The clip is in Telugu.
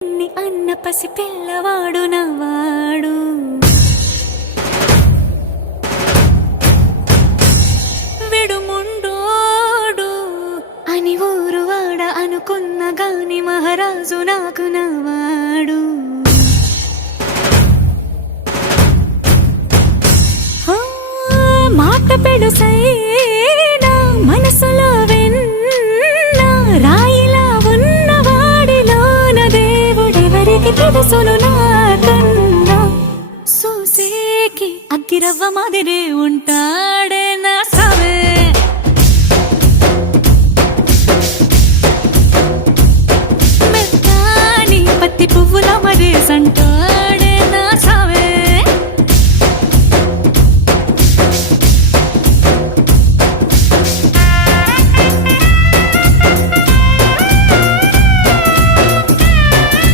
అన్న పసి పిల్లవాడు నవ్వాడు. విడుముండోడు అని ఊరువాడ అనుకున్న గాని మహారాజు నాకు నవ్వాడు. మాట పెడుసైనా మనసులో వెన్న రాయిలా ఉన్నవాడిలోన దేవుడెవరికి తెలుసును నాకన్నా. సూసేకి అగ్గిరవ్వ మాదిరే ఉంటాడే నా సవే. మెత్తాని పత్తి పువ్వుల